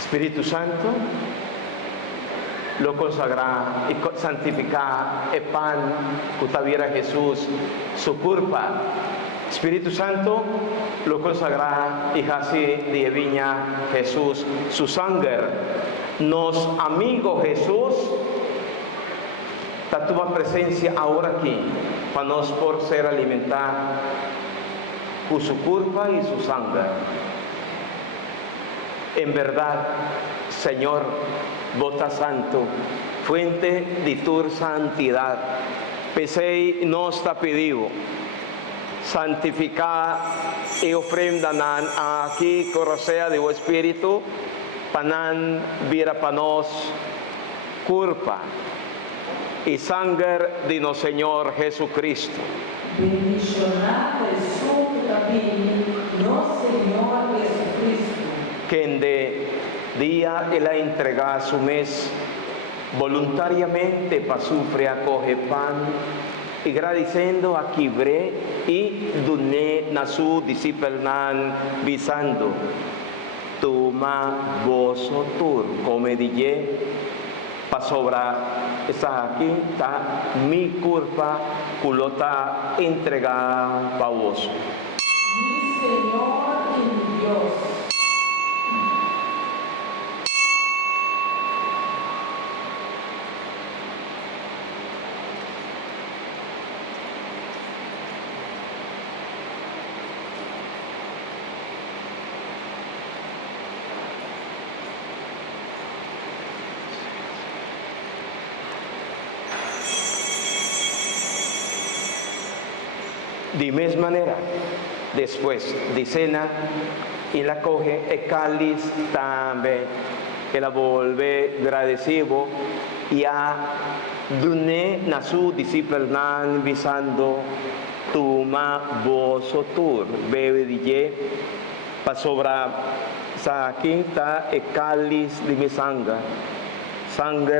Espíritu Santo, lo consagra y santifica el pan que tuviera Jesús, su culpa. Espíritu Santo, lo consagra y así de viña Jesús, su sangre. Nos amigo Jesús, está tu presencia ahora aquí, para nos por ser alimentar con su culpa y su sangre. En verdad, Señor, Bota Santo, fuente de tu santidad, pesei nos está pedido, santificar y ofrendan aquí corosea de tu Espíritu, panan vira panos, culpa y sangre de nuestro Señor Jesucristo. Bendicionado Jesús también, nuestro Señor Jesucristo. Que en de día Él ha entregado su mes voluntariamente para sufrir acoge pan y agradeciendo a Kibre y Duné na su discípulo visando toma gozo tur come dije para sobra está aquí está mi culpa culota entregada para vos. Mi Señor y mi Dios. De misma manera, después de cena, y la coge el cáliz también, y la vuelve agradecido y a Duné na su discípulo visando toma vosso tur, bebe dije, para sobra sa quinta el cáliz de mi sangre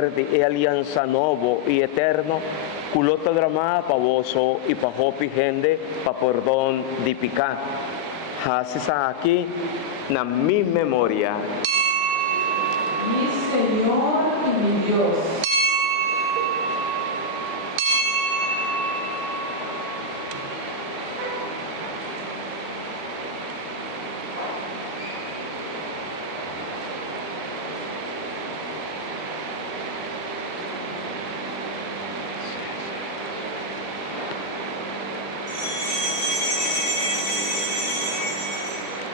de alianza nuevo y eterno, culota drama pa voso y pa hopi gente pa perdón de picar. Hasisa aquí na mi memoria. Mi Señor y mi Dios.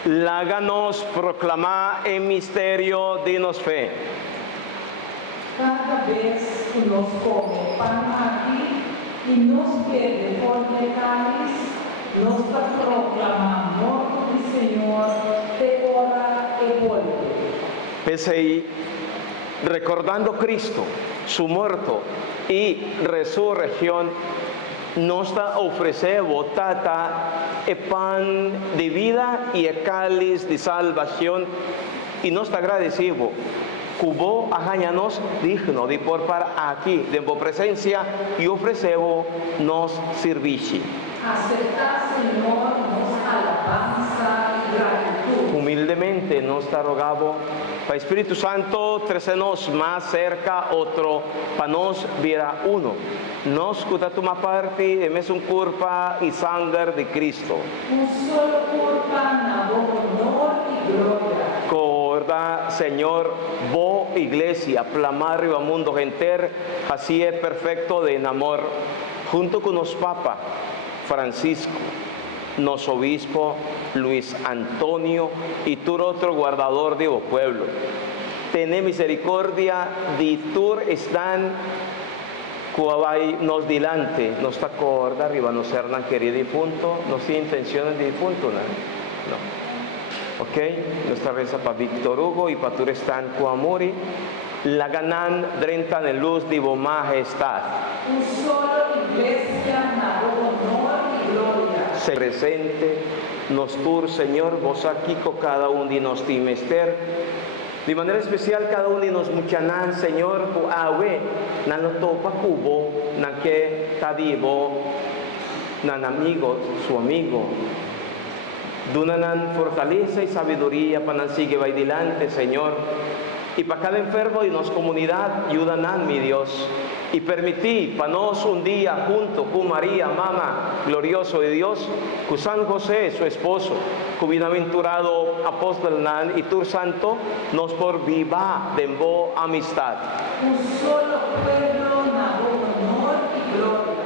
Láganos proclamar el misterio de nos fe. Cada vez que nos come pan aquí y nos pierde por el cáliz, nos proclamamos el Señor de hora y vuelve. Pese ahí, recordando Cristo, su muerto y resurrección, nos ofrece botata el pan de vida y el cáliz de salvación y nos agradecido. Cubo ajañanos digno de por para aquí de tu presencia y ofrecemos nos servici. Acepta, Señor, nos alabanza y gratitud. Humildemente nos está rogado para Espíritu Santo, trecenos más cerca otro, para nos viera uno. Nos cuta toma parte de mes un culpa y sangre de Cristo. Un solo culpa, na honor y gloria. Corda, Señor, vos iglesia, plamar y mundo enter, así es perfecto de amor, junto con los Papa Francisco, nos obispo Luis Antonio y tu otro guardador de vos pueblo. Tené misericordia de tu están cuavai nos dilante, nos está corda arriba, nos hernan querido difunto, no tiene intenciones de difunto, no. Ok, nuestra reza para Víctor Hugo y para tu están cuamuri, la ganan drentan en luz de vos majestad. Un solo iglesia, na honor y gloria. Se presente nos tur, Señor, vos aquí con cada uno de nos timester. De manera especial cada uno de nos muchanan, Señor, ku awe, na no topa kubo, na que está vivo, na amigo, su amigo. Dunanan fortaleza y sabiduría para sigue adelante, Señor. Y para cada enfermo y nos comunidad, ayudanan, mi Dios. Y permití para nos un día junto con María, mamá, glorioso de Dios, con San José, su esposo, con bienaventurado apóstol Nan y Tur Santo, nos por viva de amistad. Un solo pueblo, honor y gloria.